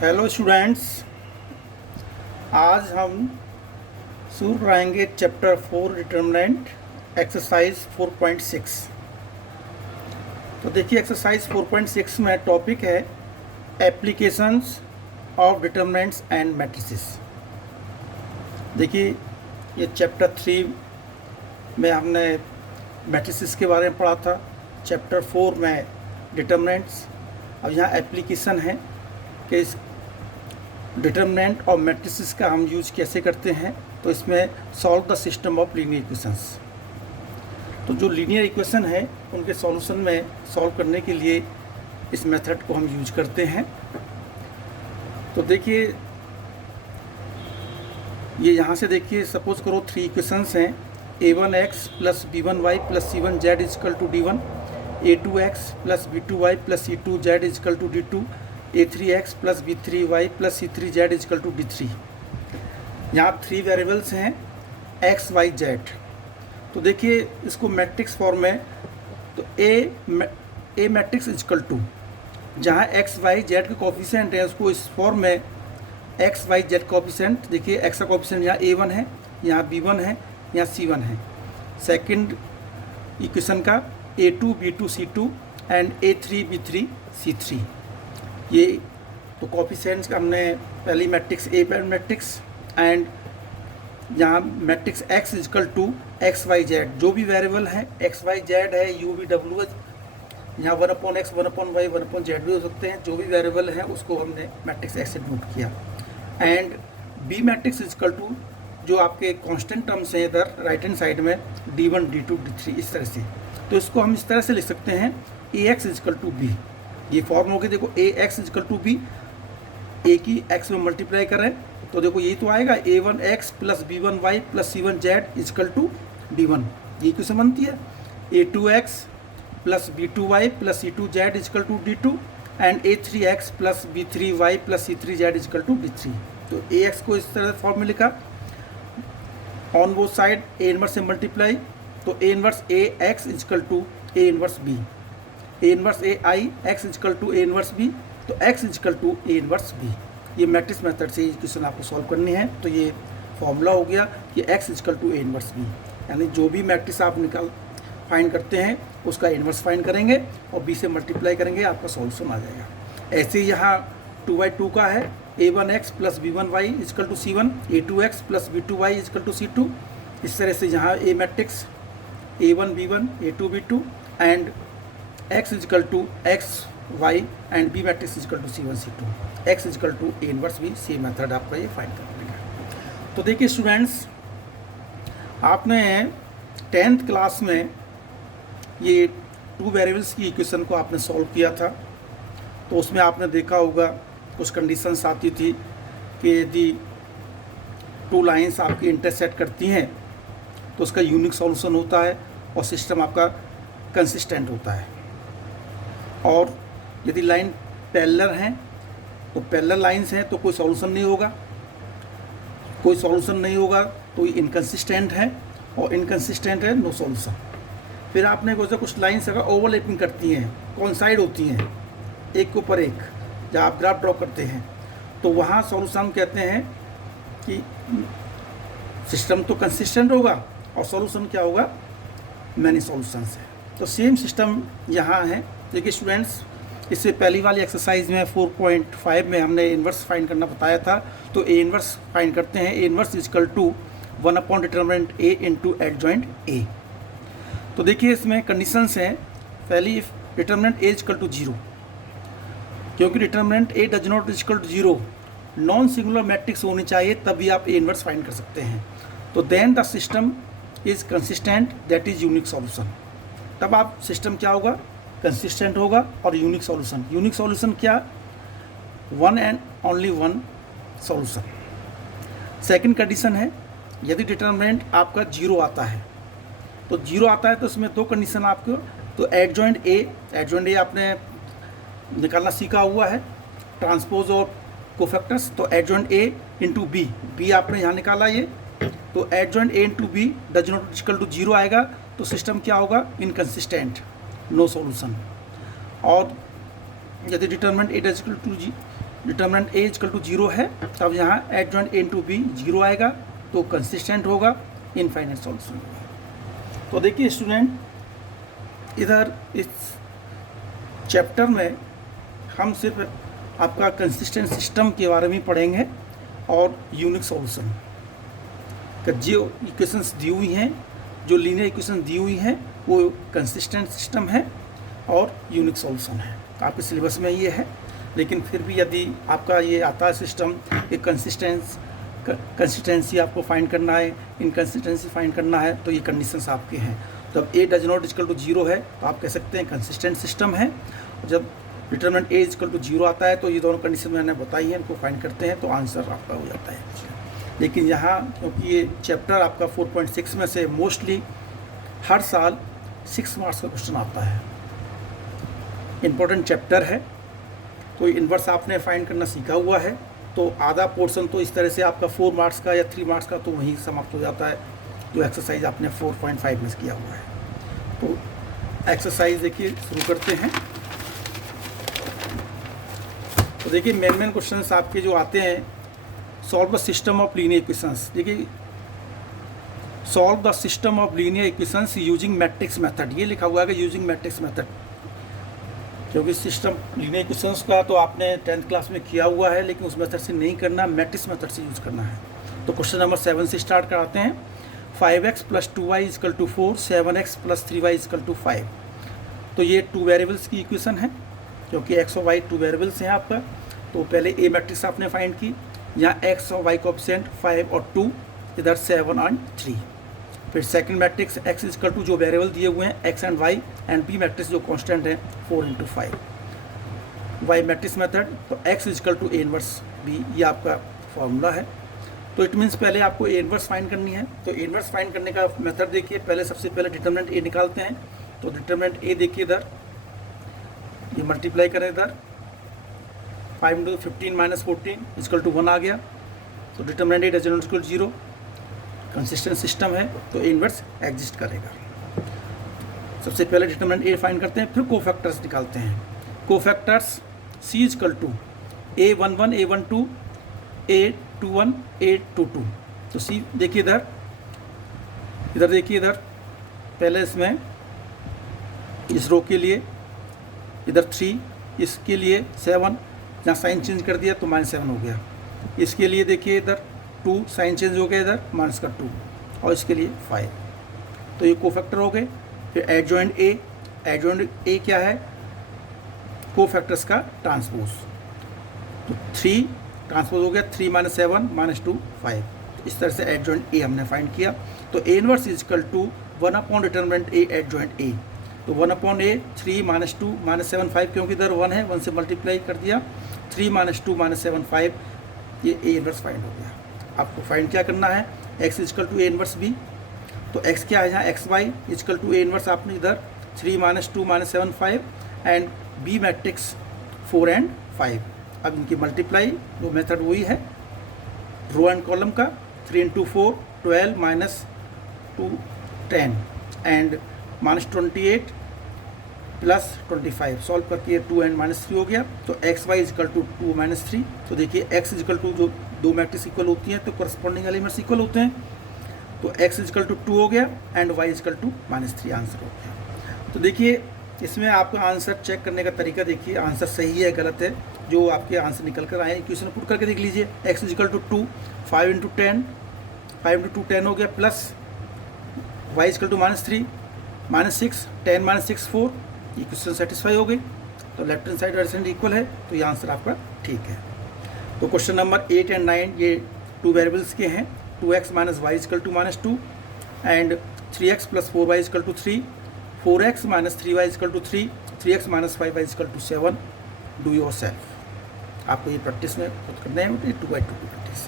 Hello students, आज हम शुरू कराएंगे चैप्टर 4 डिटर्मिनेंट एक्सरसाइज 4.6। तो देखिए एक्सरसाइज 4.6 में टॉपिक है applications of determinants and matrices. देखिए ये चैप्टर 3 में हमने मैट्रिसेस के बारे में पढ़ा था, चैप्टर 4 में डिटर्मिनेंट्स। अब यहाँ एप्लीकेशन है कि इस डिटर्मिनेंट और मैट्रिसेस का हम यूज कैसे करते हैं। तो इसमें solve the system of linear equations. तो जो लीनियर इक्वेशन है उनके सॉल्यूशन में सॉल्व करने के लिए इस मेथड को हम यूज करते हैं। तो देखिए ये यहाँ से देखिए, सपोज करो 3 इक्वेशंस हैं। a1x plus b1y plus c1z equal to d1, a2x plus b2y plus c2z equal to d2, a3x plus b3y plus c3z equal to d3। यहाँ 3 वेरिएबल्स हैं x, y, z। तो देखिए इसको मैट्रिक्स फॉर्म में, तो a matrix equal to, जहाँ x, y, z के coefficient है उसको इस फॉर्म में x, y, z कोफिशिएंट। देखिए x का कोफिशिएंट यहाँ a1 है, यहाँ b1 है, यहाँ c1 है। सेकंड इक्वेशन का a2, b2, c2 and a3, b3, c3। ये तो कोफिशिएंट्स का हमने पहली मैट्रिक्स ए मैट्रिक्स, एंड यहाँ matrix x equal to X Y Z, जो भी वेरिएबल है एक्स वाई जेड है, यू वी डब्ल्यू है, यहाँ 1/x 1/y 1/z भी हो सकते हैं। जो भी वेरिएबल है उसको हमने मैट्रिक्स x से नोट किया। And b matrix equal to जो आपके कांस्टेंट टर्म्स हैं इधर राइट हैंड साइड में d1, d2, d3 इस तरह से। तो इसको हम इस तरह से लिख सकते हैं ax इजकल टू b। ये फॉर्म हो गया, देखो ax equal to b, a की x में मल्टीप्लाई करें तो देखो यही तो आएगा a1x plus b1y plus c1z equal to d1। ये इक्वेशन बनती है a2x plus b2y plus c2z equal to d2 and a3x plus b3y plus c3z equal to d3। तो ax को इस तरह फॉर्म में लिखा, on both side a inverse से मल्टीप्लाई, तो a inverse a x equal to a inverse b, a inverse a i x equal to a inverse b, तो x equal to a inverse b। ये matrix method से equation आपको solve करनी है। तो ये फॉर्मूला हो गया कि x equal to a inverse b, यानी जो भी मैट्रिक्स आप फाइंड करते हैं उसका इनवर्स फाइंड करेंगे और b से मल्टीप्लाई करेंगे, आपका सॉल्यूशन आ जाएगा। ऐसे यहाँ 2/2 का है, a1x plus b1y equal to c1, a2x plus b2y equal to c2। इस तरह से यहाँ a matrix a1 b1 a2 b2 and x equal to x y and b matrix equal to c1 c2, x equal to a inverse b। Same method आपका ये find करने का। तो देखिए स्टूडेंट्स, आपने 10th क्लास में ये 2 variables की इक्वेशन को आपने सॉल्व किया था। तो उसमें आपने देखा होगा कुछ कंडीशंस आती थी कि यदि 2 लाइंस आपकी इंटरसेक्ट करती हैं तो उसका यूनिक सॉल्यूशन होता है और सिस्टम आपका कंसिस्टेंट होता है। और यदि लाइन पैरेलल हैं तो पैरेलल लाइंस हैं तो कोई सॉल्यूशन नहीं होगा, कोई सॉल्यूशन नहीं होगा तो ये इनकंसिस्टेंट है, और इनकंसिस्टेंट है नो सॉल्यूशन। फिर आपने कुछ लाइंस अगर ओवरलैपिंग करती हैं, कॉन्साइड होती हैं एक के ऊपर एक, जब आप ग्राफ ड्रॉ करते हैं तो वहाँ सॉल्यूशन कहते हैं कि सिस्टम तो कंसिस्टेंट होगा और सॉल्यूशन क्या होगा, मैनी सॉल्यूशंस है। तो सेम सिस्टम यहाँ है। देखिए स्टूडेंट्स, इससे पहली वाली एक्सरसाइज में 4.5 में हमने इन्वर्स फाइंड करना बताया था। तो ए इन्वर्स फाइंड करते हैं। A inverse equal to 1 determinant A into adjoint A. तो देखिए इसमें कंडीशंस हैं। पहली, डिटर्मिनेंट ए इजकल टू 0, क्योंकि determinant A does not equal to 0 non singular matrix होनी चाहिए, तभी आप ए इन्वर्स फाइंड कर सकते हैं। तो then the system is consistent, that is unique solution. तब आप सिस्टम क्या होगा, कंसिस्टेंट होगा और यूनिक सॉल्यूशन। यूनिक सॉल्यूशन क्या, 1 and only 1 solution. Second condition है, यदि डिटर्मिनेंट आपका 0 आता है, तो 0 आता है तो इसमें 2 कंडीशन आपको। तो एडजॉइंट ए आपने निकालना सीखा हुआ है, ट्रांसपोज और कोफैक्टर्स। तो एडजॉइंट ए इंटू बी आपने यहाँ निकाला ये, तो adjoint A into B does not equal to 0 आएगा, तो सिस्टम क्या होगा, इनकंसिस्टेंट, नो सॉल्यूशन। और यदि डिटर्मिनेंट ए इक्वल टू 0 है तब यहाँ एडजॉइंट ए इंटू बी 0 आएगा, तो कंसिस्टेंट होगा, इनफाइनाइट सॉल्यूशन होगा। तो देखिए स्टूडेंट, इधर इस चैप्टर में हम सिर्फ आपका कंसिस्टेंट सिस्टम के बारे में पढ़ेंगे और यूनिक सॉल्यूशन का जो इक्वेशंस दी हुई हैं, जो लीनियर इक्वेशन दी हुई हैं वो कंसिस्टेंट सिस्टम है और यूनिक सॉल्यूशन है। आपके सिलेबस में ये है, लेकिन फिर भी यदि आपका ये आता है सिस्टम कि कंसिस्टेंसी आपको फाइंड करना है, इनकंसिस्टेंसी फाइंड करना है, तो ये कंडीशंस आपके हैं। जब ए डज नॉट इक्वल टू 0 है तो आप कह सकते हैं कंसिस्टेंट सिस्टम है। जब डिटरमिनेंट ए इक्वल टू 0 आता है तो ये दोनों कंडीशन मैंने बताई है, इनको फाइंड करते हैं तो आंसर आपका हो जाता है। लेकिन यहाँ क्योंकि ये चैप्टर आपका 4.6 में से मोस्टली हर साल 6 मार्क्स का क्वेश्चन आता है, इम्पोर्टेंट चैप्टर है, तो इन्वर्स आपने फाइंड करना सीखा हुआ है तो आधा पोर्शन तो इस तरह से आपका 4 मार्क्स का या 3 मार्क्स का तो वहीं समाप्त हो जाता है, जो एक्सरसाइज आपने 4.5 में किया हुआ है। तो एक्सरसाइज देखिए शुरू करते हैं। तो देखिए मेन क्वेश्चंस आपके जो आते हैं, solve the system of linear equations. देखिए solve the system of linear equations using matrix method, ये लिखा हुआ है कि यूजिंग मैट्रिक्स मेथड, क्योंकि सिस्टम लीनियर इक्वेशंस का तो आपने 10th क्लास में किया हुआ है, लेकिन उस मेथड से नहीं करना, मैट्रिक्स मेथड से यूज़ करना है। तो क्वेश्चन नंबर 7 से स्टार्ट कराते हैं। 5x + 2y = 4, 7x + 3y = 5। तो ये 2 वेरिएबल्स की इक्वेशन है, क्योंकि x और y 2 वेरिएबल्स हैं आपका। तो पहले ए मैट्रिक्स आपने फाइंड की, यहाँ x और y कोएफिशिएंट 5 और 2, इधर 7 और 3। फिर सेकंड मैट्रिक्स x = जो वेरिएबल दिए हुए हैं x and y, and B matrix जो कांस्टेंट है 4 × 5। y मैट्रिक्स मेथड, तो x = a इनवर्स b, ये आपका फॉर्मूला है। तो इट मीन्स पहले आपको ए इनवर्स फाइंड करनी है। तो ए इनवर्स फाइंड करने का मेथड देखिए, पहले सबसे पहले डिटरमिनेंट ए निकालते हैं। तो डिटरमिनेंट ए देखिए इधर, ये मल्टीप्लाई करें इधर, 5 × 15 - 14 = 1 आ गया। तो determinant A does not equal 0, consistent system है तो ए इनवर्स एग्जिस्ट करेगा। सबसे पहले डिटरमिनेंट ए फाइंड करते हैं, फिर कोफैक्टर्स निकालते हैं। Cofactors C = A11 A12 A21 A22। तो C देखिए इधर देखिए इधर, पहले इसमें इस रो के लिए इधर 3, इसके लिए 7, जहाँ साइन चेंज कर दिया तो -7 हो गया। इसके लिए देखिए इधर 2, साइन चेंज हो गया इधर -2, और इसके लिए 5। तो ये कोफैक्टर हो गए। फिर एडजॉइंट ए क्या है, कोफैक्टर्स का ट्रांसपोज। तो 3 ट्रांसपोज हो गया, 3 - 7 -2 5। तो इस तरह से एडजॉइंट ए हमने फाइंड किया। तो A inverse = 1 determinant A adjoint A. तो 1/a 3 - 2 -7 5, क्योंकि इधर 1 है, 1 से मल्टीप्लाई कर दिया, 3 - 2 -7 5, ये ए इनवर्स फाइंड हो गया। आपको फाइंड क्या करना है, x = a इनवर्स b। तो x क्या है, यहाँ xy = a इनवर्स आपने इधर 3 - 2 -7 5 एंड b मैट्रिक्स 4 एंड 5। अब इनकी मल्टीप्लाई वो मेथड वही है रो एंड कॉलम का, 3 × 4 12 - 2 10 एंड -28 + 25। सॉल्व करके 2 एंड -3 हो गया। तो xy = 2 - 3। तो देखिए x = जो 2 मैट्रिक्स इक्वल होती हैं तो करस्पॉन्डिंग एलिमेंट्स इक्वल होते हैं। तो x = 2 हो गया एंड y = -3 आंसर हो गया। तो देखिए इसमें आपका आंसर चेक करने का तरीका देखिए, आंसर सही है गलत है, जो आपके आंसर निकल कर आए इक्वेशन पुट करके देख लीजिए। x = 2, 5 × 10, 5 × 2 10 हो गया, प्लस y = -3 -6 10 - 6 4, इक्वेशन सेटिस्फाई हो गई। तो left hand side right hand equal है, तो ये आंसर आपका ठीक है। तो क्वेश्चन नंबर 8 और 9 ये 2 वेरिएबल्स के हैं। 2x - y = -2 and 3x + 4y = 3, 4x - 3y = 3, 3x - 5y = 7। Do your self, आपको ये प्रैक्टिस में खुद करना है, 2x2 प्रैक्टिस।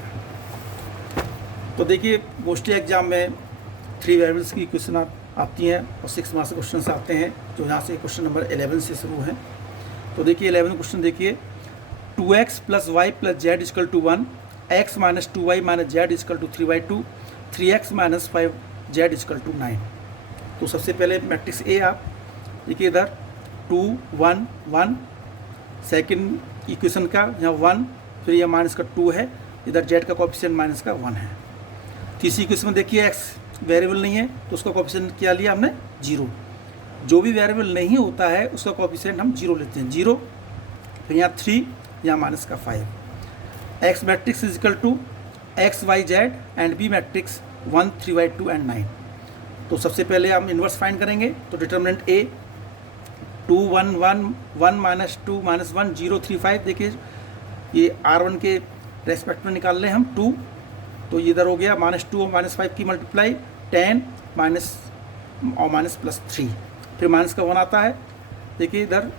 तो देखिए मोस्टली एग्जाम में 3 वेरिएबल्स की क्वेश्चन आती हैं और 6 मार्क्स के क्वेश्चन आते हैं, जो यहाँ से क्वेश्चन नंबर 11 से शुरू है। तो देखिए 11 क्वेश्चन देखिए, 2x + y + z = 1, x - 2y - z = 3/2, 3x - 5z = 9। तो सबसे पहले मैट्रिक्स ए आप देखिए इधर 2 1 1 सेकंड इक्वेशन का यहाँ 1, फिर यह माइनस का 2 है, इधर जेड का कोएफिशिएंट माइनस का 1 है। तीसरी इक्वेशन में देखिए एक्स वेरिएबल नहीं है तो उसका कोएफिशिएंट क्या लिया हमने 0। जो भी वेरिएबल नहीं होता है उसका कोएफिशिएंट हम 0 लेते हैं, 0, फिर यहाँ 3, यहाँ माइनस का 5। X matrix is equal to X Y Z and B matrix 1 3 by 2 and 9। तो सबसे पहले हम इन्वर्स फाइंड करेंगे। तो डिटर्मिनेंट ए 2 1 1 1 माइनस 2 माइनस 1 0 3 5। देखिए ये R1 के रेस्पेक्ट में निकाल लें हम 2, तो ये इधर हो गया -2 और -5 की मल्टीप्लाई 10 माइनस और माइनस प्लस 3, फिर माइनस का 1 आता है। देखिए इधर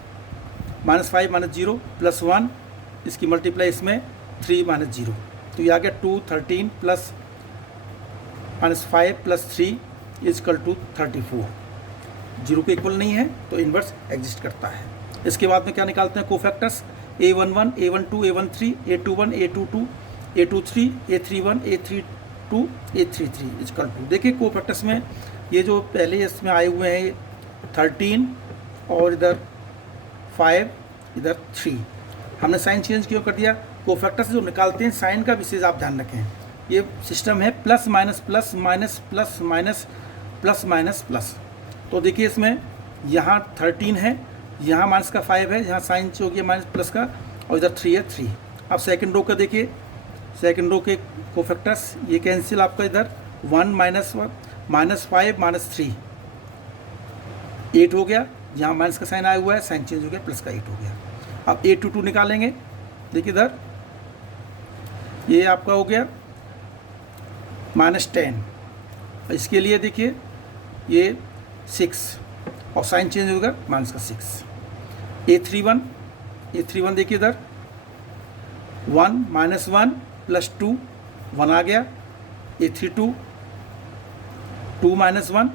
-5 -0 प्लस 1, इसकी मल्टीप्लाई इसमें 3 -0, तो ये आ गया 2 13 प्लस -5 प्लस 3 इजकल टू 34। 0 के इक्वल नहीं है तो इन्वर्स एग्जिस्ट करता है। इसके बाद में क्या निकालते हैं cofactors, A11 A12 A13 A21 A22 A23 A31 A32 A33 equal to. देखिए कोफैक्टर्स में ये जो पहले इसमें आए हुए हैं 13 और इधर 5 इधर 3, हमने साइन चेंज क्यों कर दिया? कोफैक्टर्स जो निकालते हैं साइन का विशेष आप ध्यान रखें। ये सिस्टम है plus minus plus minus plus minus plus minus plus. तो देखिए इसमें यहाँ 13 है, यहाँ माइनस का 5 है, यहाँ साइन हो गया माइनस प्लस का, और इधर 3 है 3। अब सेकंड रो का देखिए, सेकंड रो के कोफैक्टर्स ये कैंसिल आपका, इधर 1 माइनस 5 माइनस 3 8 हो गया, यहाँ माइनस का साइन आया हुआ है, साइन चेंज हो गया, प्लस का 8 हो गया। अब A22 निकालेंगे, देखिए इधर ये आपका हो गया -10, इसके लिए देखिए ये 6 और साइन चेंज होगा माइनस का 6। A31 देखिए इधर 1 -1 प्लस 2 1 आ गया। A32 2 -1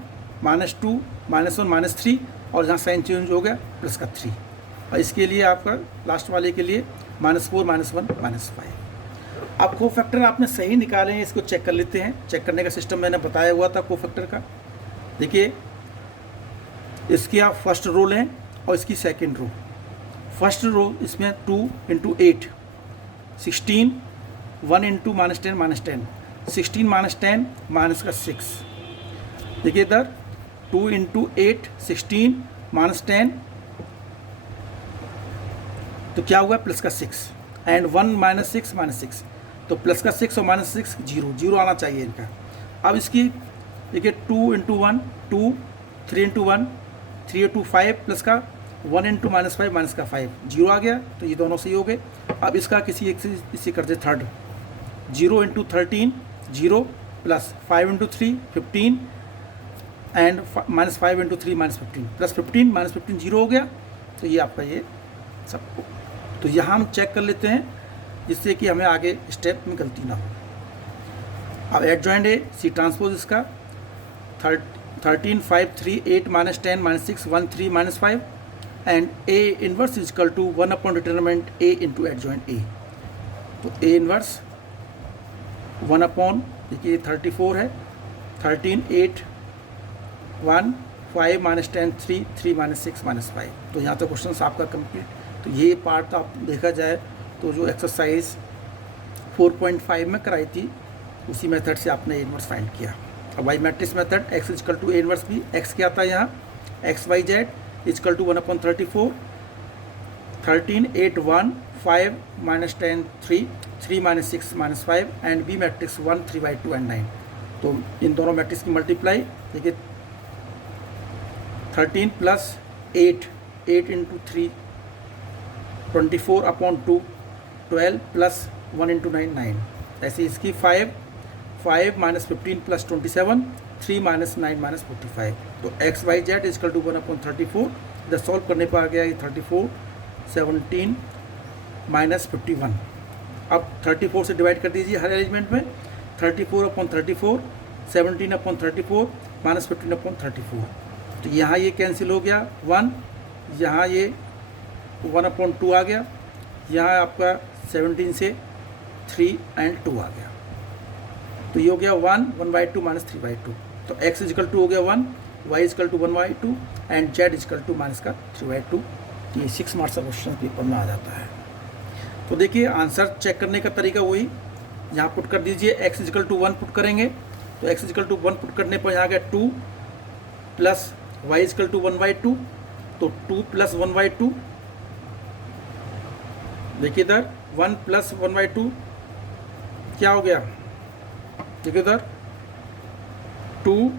-2 -1 -3 और यहाँ साइन चेंज हो गया प्लस का 3। और इसके लिए आपका लास्ट वाले के लिए -4 -1 -5। अब कोफैक्टर आपने सही निकाले हैं, इसको चेक कर लेते हैं। चेक करने का सिस्टम मैंने बताया हुआ था कोफैक्टर का। देखिए इसकी आप फर्स्ट रो लें और इसकी सेकंड रो। फर्स्ट रो इसमें 2 × 8 16, 1 × -10 16 -10 माइनस का 6। देखिए इधर 2 × 8 16 -10, तो क्या हुआ प्लस का 6 एंड 1 -6 -6, तो प्लस का 6 और -6 0 आना चाहिए इनका। अब इसकी देखिए 2 × 1 2, 3 × 1 3 × 5 प्लस का 1 × -5 माइनस का 5 0 आ गया, तो ये दोनों सही हो गए। अब इसका किसी एक से इसे करते थर्ड, 0 × 13 0 प्लस 5 × 3 15 एंड -5 × 3 -15 प्लस 15 -15 0 हो गया, तो ये आपका ये सब। तो यहाँ हम चेक कर लेते हैं जिससे कि हमें आगे स्टेप में गलती ना हो। अब एडजॉइंट ए सी ट्रांसपोज इसका 13 5 3 8 -10 -6 1 3 -5 and A inverse is equal to 1 upon determinant A into adjoint A. तो ए इनवर्स 1 अपॉन देखिए 34 है, 13 8 1 5 -10 3 3 -6 -5। तो यहाँ तो क्वेश्चन आपका कंप्लीट। तो ये पार्ट आप देखा जाए तो जो एक्सरसाइज 4.5 में कराई थी उसी मेथड से आपने ए इनवर्स फाइंड किया। अब Y matrix method x is equal to A inverse भी, एक्स क्या था यहाँ X Y Z is equal to 1 upon 34 13 8 1 5 -10 3 3 -6 -5 and B matrix 1 3 by 2 and 9। तो इन दोनों मैट्रिक्स की मल्टीप्लाई देखिए 13 प्लस 8 × 3 24 अपॉन 2 12 प्लस 1 × 9 9। ऐसे इसकी 5 -15 प्लस 27 3 -9 -45। तो x Y Z is equal to 1 upon 34। इधर सॉल्व करने पर आ गया ये 34 17 -51। अब 34 से डिवाइड कर दीजिए हर एलिमेंट में, 34 अपॉन 34 17 अपॉन 34 -15 अपॉन 34। तो यहाँ ये कैंसिल हो गया 1, यहाँ ये 1 अपॉन 2 आ गया, यहाँ आपका 17 से 3 एंड 2 आ गया, तो ये हो गया 1/2 माइनस 3/2। तो x इजकल टू हो गया 1, y is equal to 1/2 and z is equal to minus का 3/2 ये 6 मार्क्स का क्वेश्चन पेपर में आ जाता है। तो देखिए आंसर चेक करने का तरीका वही, यहाँ पुट कर दीजिए x इजिकल टू 1 पुट करेंगे, तो x इजिकल टू 1 पुट करने पर यहाँ गया 2 प्लस y इजिकल टू 1/2, तो 2 प्लस 1/2, देखिए इधर 1 प्लस 1/2 क्या हो गया, देखिए इधर 2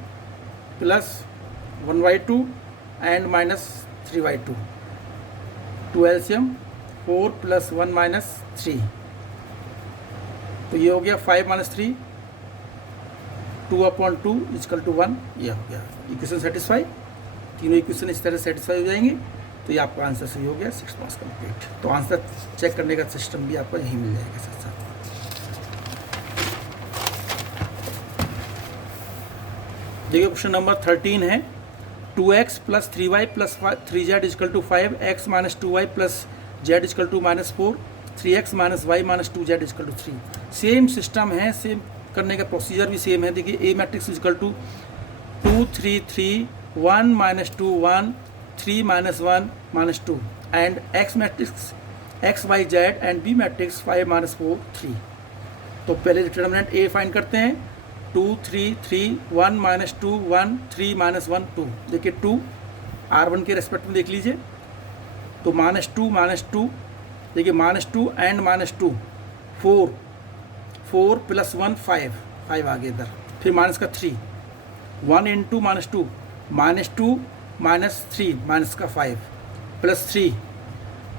plus 1/2 and minus 3/2, 2 LCM 4 plus 1 minus 3, तो ये हो गया 5 माइनस 3, 2/2 इजकल टू 1, ये हो गया इक्वेशन सेटिस्फाई। तीनों इक्वेशन इस तरह सेटिस्फाई हो जाएंगी, तो ये आपका आंसर सही हो गया, 6 मार्क्स कंप्लीट। तो आंसर चेक करने का सिस्टम भी आपको यहीं मिल जाएगा साथ साथ। देखिए क्वेश्चन नंबर 13 है 2x plus 3y plus 3z is equal to 5x minus 2y plus z is equal to minus 4, 3x minus y minus 2z is equal to 3। Same system है, सेम करने का प्रोसीजर भी सेम है। देखिए A matrix equal to 2 3 3 1 minus 2 1 3 minus 1 minus 2 and x matrix x y z and b matrix 5 minus 4 3। तो पहले determinant a find करते हैं, 2 3 3 1 माइनस 2 1 3 माइनस 1 2। देखिए 2 R1 के रेस्पेक्ट में देख लीजिए, तो माइनस टू देखिए माइनस 2 एंड माइनस 2 4 4 प्लस 1 5 5 आगे इधर, फिर माइनस का 3 1 इंटू माइनस 2 माइनस 3 माइनस का 5 plus 3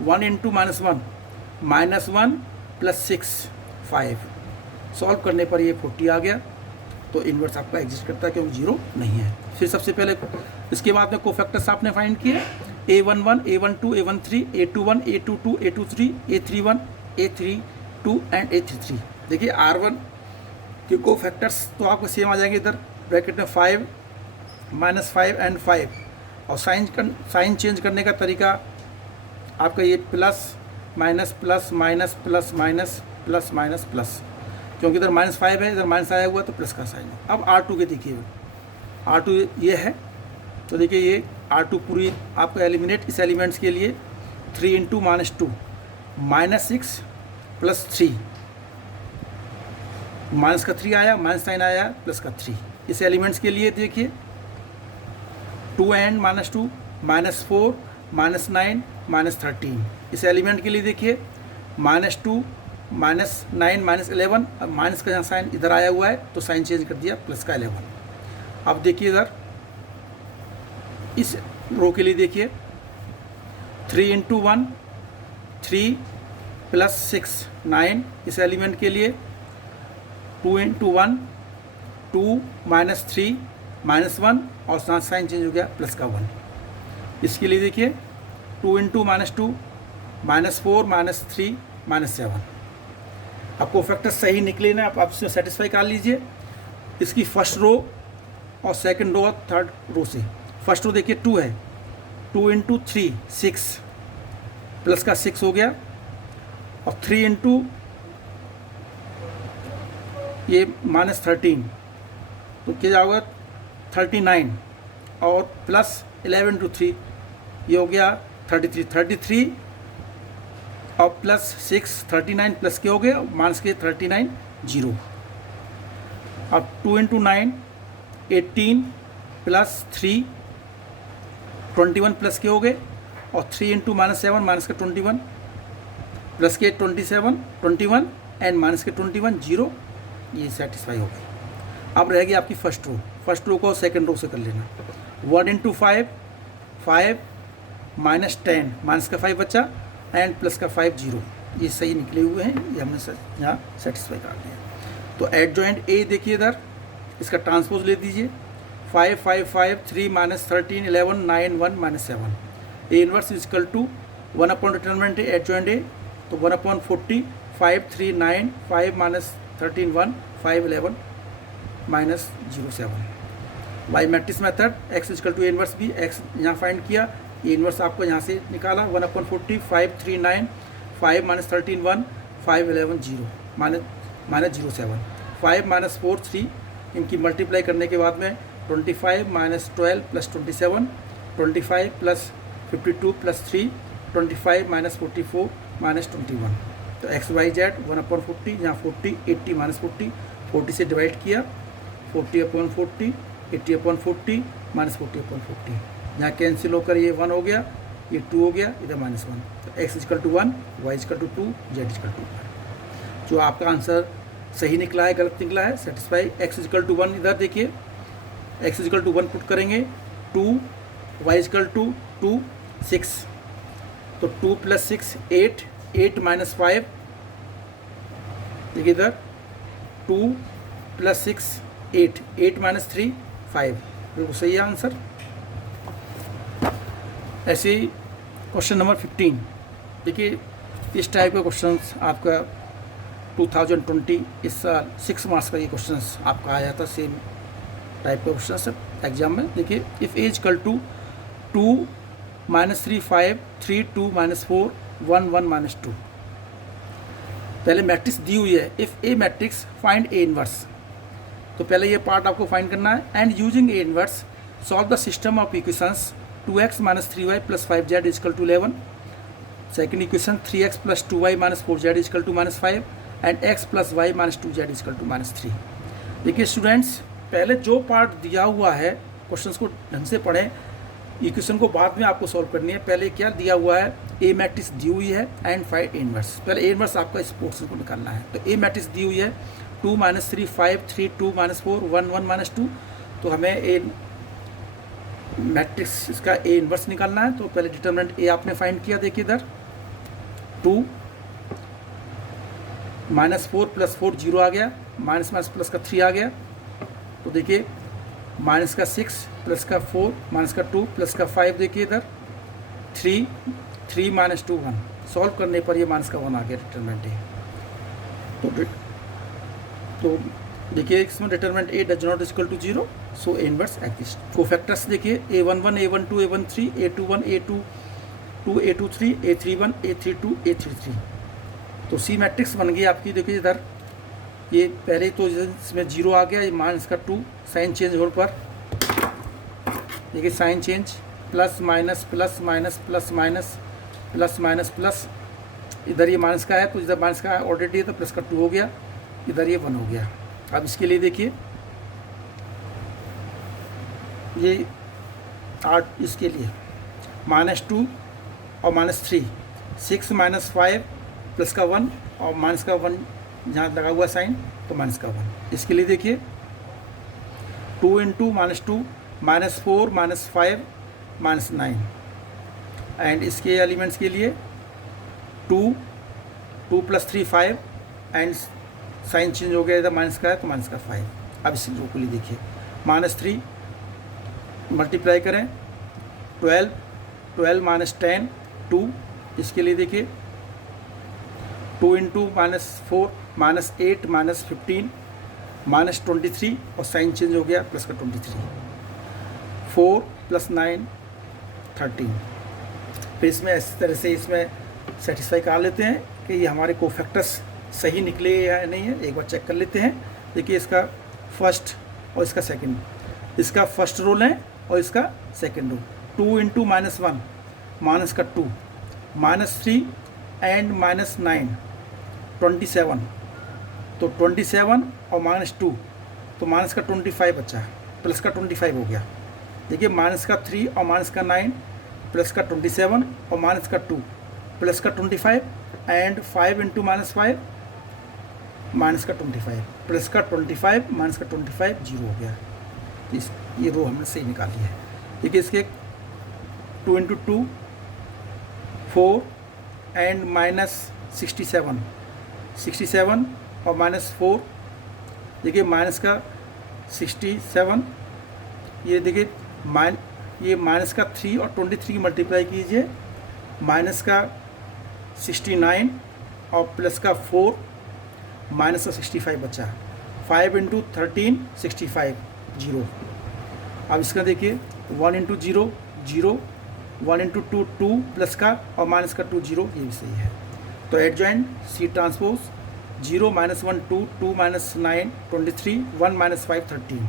1 into minus 1 minus 1 plus 6 5। Solve करने पर ये 40 आ गया, तो इन्वर्स आपका एग्जिस्ट करता है क्योंकि 0 नहीं है। फिर सबसे पहले इसके बाद में कोफैक्टर्स आपने फाइंड किए, a11 a12 a13 a21 a22 a23 a31 a32 and a33। देखिए R1 के कोफैक्टर्स तो आपको सेम आ जाएंगे, इधर ब्रैकेट में 5 माइनस 5 एंड 5, और साइन चेंज करने का तरीका आपका ये plus minus plus minus plus minus plus minus plus, क्योंकि इधर माइनस 5 है, इधर माइनस आया हुआ तो प्लस का साइन है। अब R2 के देखिए, R2 ये है, तो देखिए ये R2 पूरी आपको एलिमिनेट इस एलिमेंट्स के लिए 3 into minus 2 minus 6 plus 3, minus का 3 आया, माइनस साइन आया, प्लस का 3। इस एलिमेंट्स के लिए देखिए 2 and minus 2 minus 4 minus 9 minus 13। इस एलिमेंट के लिए देखिए माइनस 2 माइनस 9 माइनस 11, अब माइनस का यहाँ साइन इधर आया हुआ है तो साइन चेंज कर दिया, प्लस का 11। अब देखिए इधर इस रो के लिए देखिए 3 इंटू 1 3 प्लस 6 9। इस एलिमेंट के लिए 2 इंटू 1 2 माइनस 3 माइनस 1, और साथ साइन चेंज हो गया, प्लस का 1। इसके लिए देखिए 2 into minus 2 minus 4 minus 3 minus 7। आपको फैक्टर सही निकले ना, आप इसमें सेटिस्फाई कर लीजिए इसकी फर्स्ट रो और सेकंड रो और थर्ड रो से। फर्स्ट रो देखिए 2 है, 2 इंटू 3 6 प्लस का 6 हो गया, और 3 इंटू ये माइनस 13 तो क्या जाएगा 39, और प्लस 11 इंटू 3 ये हो गया 33 और प्लस 6 39 प्लस के हो गए, माइनस के 39 0। अब 2 इंटू 9 18 प्लस 3 21 प्लस के हो गए, और 3 इंटू माइनस 7 माइनस के 21 प्लस के 27 21 एंड माइनस के 21 0। ये सेटिस्फाई हो गई। अब रह गई आपकी फर्स्ट रो को सेकंड रो से कर लेना। 1 इंटू 5 5 माइनस 10 माइनस का 5 बचा एंड प्लस का 5 0। ये सही निकले हुए हैं, ये हमने यहाँ सेटिस्फाई कर लिया। तो एडजॉइंट ए देखिए इधर, इसका ट्रांसपोज ले दीजिए 5 5 5 3 minus 13 11 9 1 minus 7। A inverse is equal to 1 upon determinant adjoint A, तो 1 upon 40 5 3 9 5 minus 13 1 5 11 minus 0 7। By matrix method x is equal to A inverse B, x यहाँ फाइंड किया, ए इनवर्स आपको यहाँ से निकाला 1 अपॉन 40 5 3 9 5 माइनस 13 1 5 11 0 माइनस 0 7। 5 माइनस 4 3, इनकी multiply करने के बाद में 25 minus 12 plus 27 25 plus 52 plus 3 25 minus 44 minus 21। तो एक्स वाई जेड 1/40, यहाँ 40 80 माइनस 40, 40 से डिवाइड किया 40/40, 80/40 माइनस 40/40, यहाँ कैंसिल होकर ये 1 हो गया, ये 2 हो गया, इधर -1। तो x equal to 1, y equal to 2, z equal to 1। जो आपका आंसर सही निकला है गलत निकला है, सेटिस्फाई। x इक्वल टू 1 इधर देखिए, x इक्वल टू 1 पुट करेंगे, 2, y इक्वल टू 2 6, तो 2 + 6 8, 8 माइनस 5, देखिए इधर 2 + 6 8, 8 माइनस 3 5, बिल्कुल सही है आंसर। ऐसे ही क्वेश्चन नंबर 15, देखिए इस टाइप का क्वेश्चन आपका 2020 इस साल 6 मार्क्स का ये क्वेश्चन आपका आया था, सेम टाइप का क्वेश्चन सब एग्जाम में। देखिए इफ़ एज इक्वल टू 2 - 3 5, 3 2 - 4 1 1 -2। पहले मैट्रिक्स दी हुई है, if A matrix find A inverse. तो पहले ये पार्ट आपको फाइंड करना है। And using A inverse solve the system of equations 2x - 3y + 5z = 11। Second equation 3x + 2y - 4z = -5 and x + y - 2z = -3। देखिए स्टूडेंट्स, पहले जो पार्ट दिया हुआ है क्वेश्चंस को ढंग से पढ़ें, इक्वेशन को बाद में आपको सॉल्व करनी है। पहले क्या दिया हुआ है, ए मैट्रिक्स दी हुई है एंड फाइंड ए इनवर्स। पहले ए इनवर्स आपका इस पोर्शन को निकालना है। तो ए मैट्रिक्स दी हुई है 2 - 3 5, 3 2 - 4 1 1 -2। तो हमें ए मैट्रिक्स इसका ए इनवर्स निकालना है। तो पहले डिटरमिनेंट ए आपने फाइंड किया, देखिए इधर 2 -4 + 4 0 आ गया, माइनस माइनस प्लस का 3 आ गया। तो देखिए माइनस का 6 प्लस का 4 माइनस का 2 प्लस का 5, देखिए इधर 3 3 - 2 1। सॉल्व करने पर ये माइनस का 1 आ गया डिटरमिनेंट ए। तो देखिए इसमें determinant A does not equal to 0, so A inverse exist. Cofactors देखिए a11 a12 a13 a21 a22 a23 a31 a32 a33। तो सी मैट्रिक्स बन गई आपकी। देखिए इधर ये पहले तो इसमें 0 आ गया, ये माइनस का 2 साइन चेंज होने पर देखिए sign change plus minus plus minus plus minus plus minus plus, इधर ये माइनस का है तो इधर माइनस का ऑलरेडी है तो प्लस का 2 हो गया, इधर ये 1 हो गया। अब इसके लिए देखिए ये 8, इसके लिए -2 और -3, 6 - 5 प्लस का 1 और माइनस का 1 जहाँ लगा हुआ साइन तो माइनस का 1। इसके लिए देखिए 2 × -2 -4 -5 -9। एंड इसके एलिमेंट्स के लिए 2 2 + 3 5 एंड साइन चेंज हो गया, इधर माइनस का है तो माइनस का 5। अब इस रो के लिए देखिए -3 मल्टीप्लाई करें 12 12 - 10 2। इसके लिए देखिए 2 × -4 -8 -15 -23 और साइन चेंज हो गया प्लस का 23, 4 + 9 13। फिर इसमें इस तरह से इसमें सेटिस्फाई कर लेते हैं कि ये हमारे कोफैक्टर्स सही निकले या नहीं है, एक बार चेक कर लेते हैं। देखिए इसका फर्स्ट और इसका सेकंड, इसका फर्स्ट रो लें और इसका सेकंड रो। 2 × -1 माइनस का 2 -3 एंड -9 27। तो 27 और -2 तो माइनस का 25 बचा, प्लस का 25 हो गया। देखिए माइनस का 3 और माइनस का 9 प्लस का 27 और माइनस का 2 प्लस का 25 एंड 5 × -5 माइनस का 25 प्लस का 25 माइनस का 25 0 हो गया। ये रो हमने सही निकाली है। देखिए इसके 2 × 2 4 एंड -67 67 और -4, देखिए माइनस का 67, ये देखिए ये माइनस का 3 और 23 मल्टीप्लाई कीजिए, माइनस का 69 और प्लस का 4 माइनस का 65 बचा, 5 × 13 65 0। अब इसका देखिए 1 × 0 0, 1 × 2 2 प्लस का और माइनस का 2 0, ये भी सही है। तो adjoint C transpose 0 -1 2 2 -9 23 1 -5 13।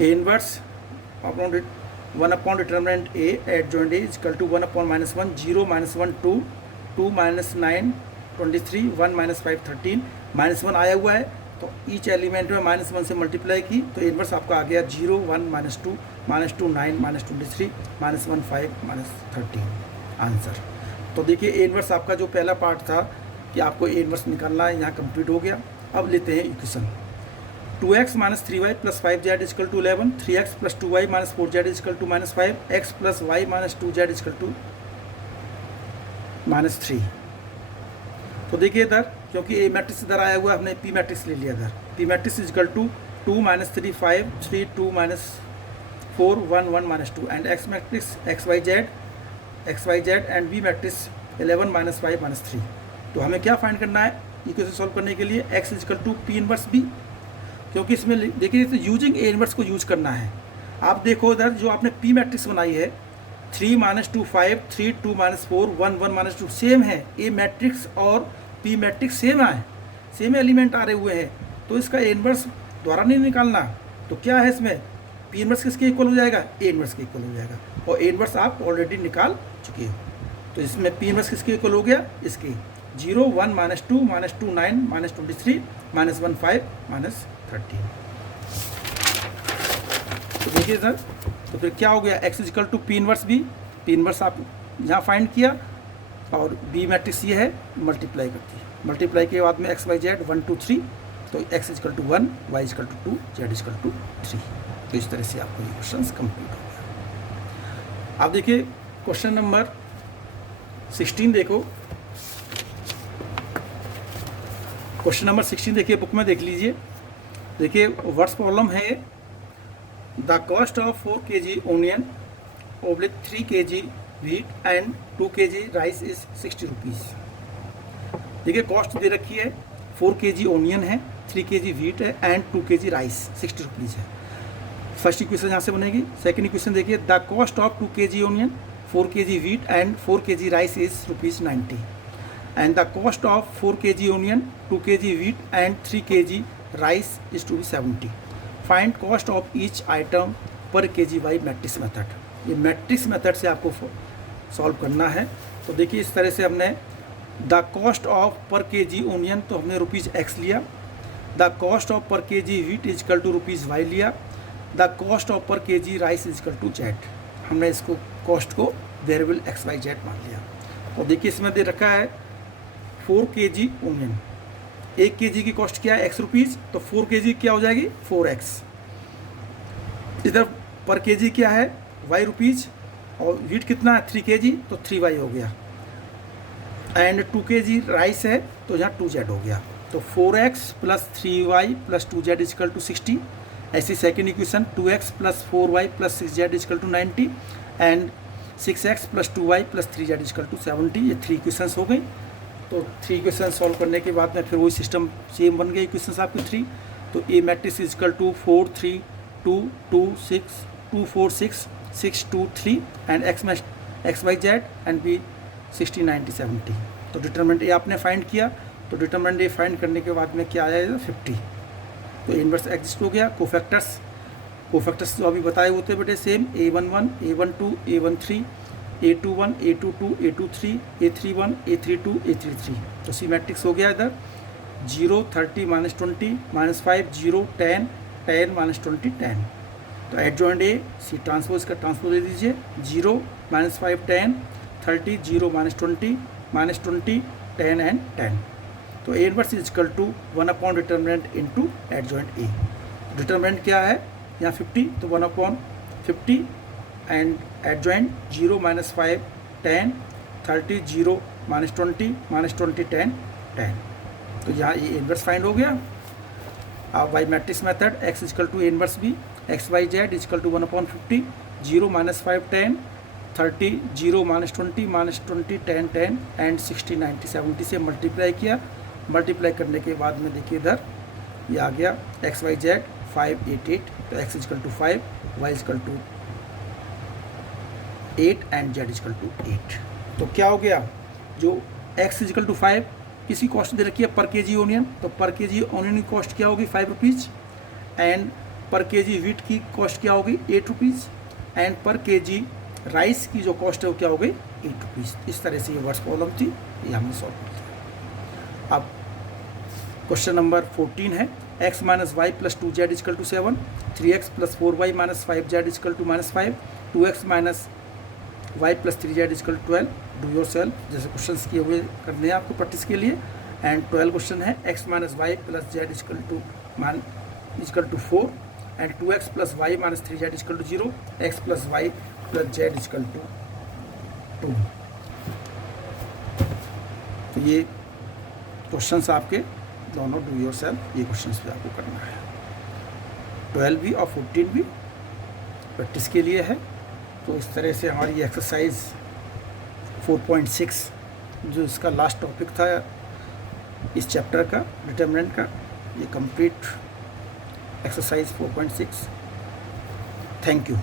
A inverse अपने 1 upon determinant A adjoint A equal to 1 upon -1 0 -1 2 2 -9 23 1 -5 13 -1 आया हुआ है तो ईच एलिमेंट में -1 से मल्टीप्लाई की तो इनवर्स आपका आ गया 0 1 -2 -2 9 -23 -1 5 -13 आंसर। तो देखिए ए इनवर्स आपका जो पहला पार्ट था कि आपको ए इनवर्स निकालना है यहाँ कंप्लीट हो गया। अब लेते हैं equation 2x - 3y + 5z = 11 3x + 2y - 4z = -5 x + y - 2z = -3। तो देखिए इधर क्योंकि ए मैट्रिक्स इधर आया हुआ है हमने पी मैट्रिक्स ले लिया इधर P matrix = 2 - 3 5 3 2 - 4 1 1 -2 and x matrix x y z and B matrix 11 - 5 -3। तो हमें क्या फाइंड करना है इक्वेशन सॉल्व करने के लिए x = P इनवर्स B, क्योंकि इसमें देखिए तो यूजिंग ए इनवर्स को यूज करना है। आप देखो इधर जो आपने पी मैट्रिक्स बनाई है 3 - 2 5 3 2 - 4 1 1 -2 सेम है। ए मैट्रिक्स और पी मैट्रिक्स सेम है, सेम एलिमेंट आ रहे हुए हैं तो इसका ए इनवर्स द्वारा नहीं निकालना। तो क्या है इसमें पी इनवर्स किसके इक्वल हो जाएगा, ए इनवर्स के इक्वल हो जाएगा और ए इनवर्स आप ऑलरेडी निकाल चुके हो। तो इसमें पी इनवर्स किसके इक्वल हो गया, इसके 0 1 -2 -2 9 -23 -1 5 -13। तो देखिए सर तो फिर क्या हो गया x = P inverse B, P inverse आप यहाँ फाइंड किया और बी मैट्रिक्स ये है मल्टीप्लाई करती है, मल्टीप्लाई के बाद में x y z 1 2 3 तो x = 1 y = 2 z = 3। तो इस तरह से आपको ये क्वेश्चन कंप्लीट हो गया। आप देखिए क्वेश्चन नंबर 16 देखो, क्वेश्चन नंबर 16 देखिए बुक में देख लीजिए। देखिए वर्ड्स प्रॉब्लम है the cost of 4 kg onion / 3 kg wheat and 2 kg rice is 60 rupees. देखिए कॉस्ट दे रखी है 4 kg ओनियन है 3 kg wheat है एंड 2 kg राइस 60 रुपीज़ है। फर्स्ट इक्वेशन यहाँ से बनेगी। सेकंड इक्वेशन देखिए the cost of 2 kg onion 4 kg wheat and 4 kg rice is ₹90 and the cost of 4 kg onion 2 kg wheat and 3 kg rice is to be 70। find cost of each item per kg by matrix method। ये matrix method से आपको solve करना है। तो देखिए इस तरह से हमने the cost of per kg onion तो हमने ₹x लिया, the cost of per kg wheat is equal to ₹y लिया, the cost of per kg rice is equal to z। हमने इसको कॉस्ट को वेरिएबल x y z मान लिया। और देखिए इसमें दे रखा है 4 kg ओनियन, 1 kg की कॉस्ट क्या है x रुपीज़ तो 4 kg क्या हो जाएगी 4x। इधर पर kg क्या है y रुपीज़ और वीट कितना है 3 kg तो 3y हो गया एंड 2 kg राइस है तो यहाँ 2z हो गया। तो 4x + 3y + 2z is equal to 60। ऐसी second equation 2x + 4y + 6z is equal to 90 and 6x + 2y + 3z is equal to 70। ये 3 इक्वेशंस हो गई। तो 3 इक्वेशन सॉल्व करने के बाद में फिर वही सिस्टम सेम बन गई इक्वेशंस आपकी 3। तो ए matrix is equal to 4 3 2 2 6 2 4 6 6 2 3 and x y z and B 60 90 70। तो डिटरमिनेंट ए आपने फाइंड किया तो डिटरमिनेंट ए फाइंड करने के बाद में क्या आया 50। तो इनवर्स एग्जिस्ट हो गया। कोफैक्टर्स जो अभी बताए होते बेटे same A11 A12 A13 A21 A22 A23 A31 A32 A33। तो सी मैट्रिक्स हो गया इधर 0 30 -20 -5 0 10 10 -20 10। तो एडजॉइंट ए सी ट्रांसपोज का ट्रांसपोज दे दीजिए 0 -5 10 30 0 -20 -20 10 एंड 10। तो A inverse is equal to 1 upon determinant into adjoint A. Determinant क्या है यहाँ 50 तो 1/50 एंड एडजॉइंट 0 -5 10 30 0 -20 -20 10 10। तो यहाँ ये इनवर्स फाइंड हो गया। अब by matrix method x is equal to inverse B x y z is equal to 1/50 0 -5 10 30 0 -20 -20 10 10 and 60 90 70 से मल्टीप्लाई किया। मल्टीप्लाई करने के बाद में देखिए इधर ये आ गया x y z 5 8 8। तो x is equal to 5 y is equal to 8 and z is equal to 8। तो क्या हो गया जो x इज इक्वल टू 5 किसी कॉस्ट दे रखी है पर केजी ओनियन तो पर केजी ओनियन की कॉस्ट क्या होगी 5 रुपीज़ एंड पर केजी वीट की कॉस्ट क्या होगी 8 रुपीज़ एंड पर केजी राइस की जो कॉस्ट है वो क्या हो गई 8 रुपीज़। इस तरह से ये वर्ड्स प्रॉब्लम थी, ये हमने सॉल्व किया। अब क्वेश्चन नंबर 14 है x minus y plus 2z is equal to 7, 3x plus 4y minus 5z is equal to -5, 2x minus y plus 3z is equal to 12। Do yourself, जैसे क्वेश्चन किए हुए करने हैं आपको प्रैक्टिस के लिए। एंड 12 क्वेश्चन है x minus y plus z is equal to 4 and 2x plus y minus 3z is equal to 0, x plus y plus z is equal to 2। तो ये क्वेश्चंस आपके दोनों डू योर सेल्फ, ये क्वेश्चंस भी आपको करना है। 12 भी और 14 भी प्रैक्टिस के लिए है। तो इस तरह से हमारी एक्सरसाइज 4.6 जो इसका लास्ट टॉपिक था इस चैप्टर का डिटरमिनेंट का, ये कंप्लीट एक्सरसाइज 4.6। Thank you.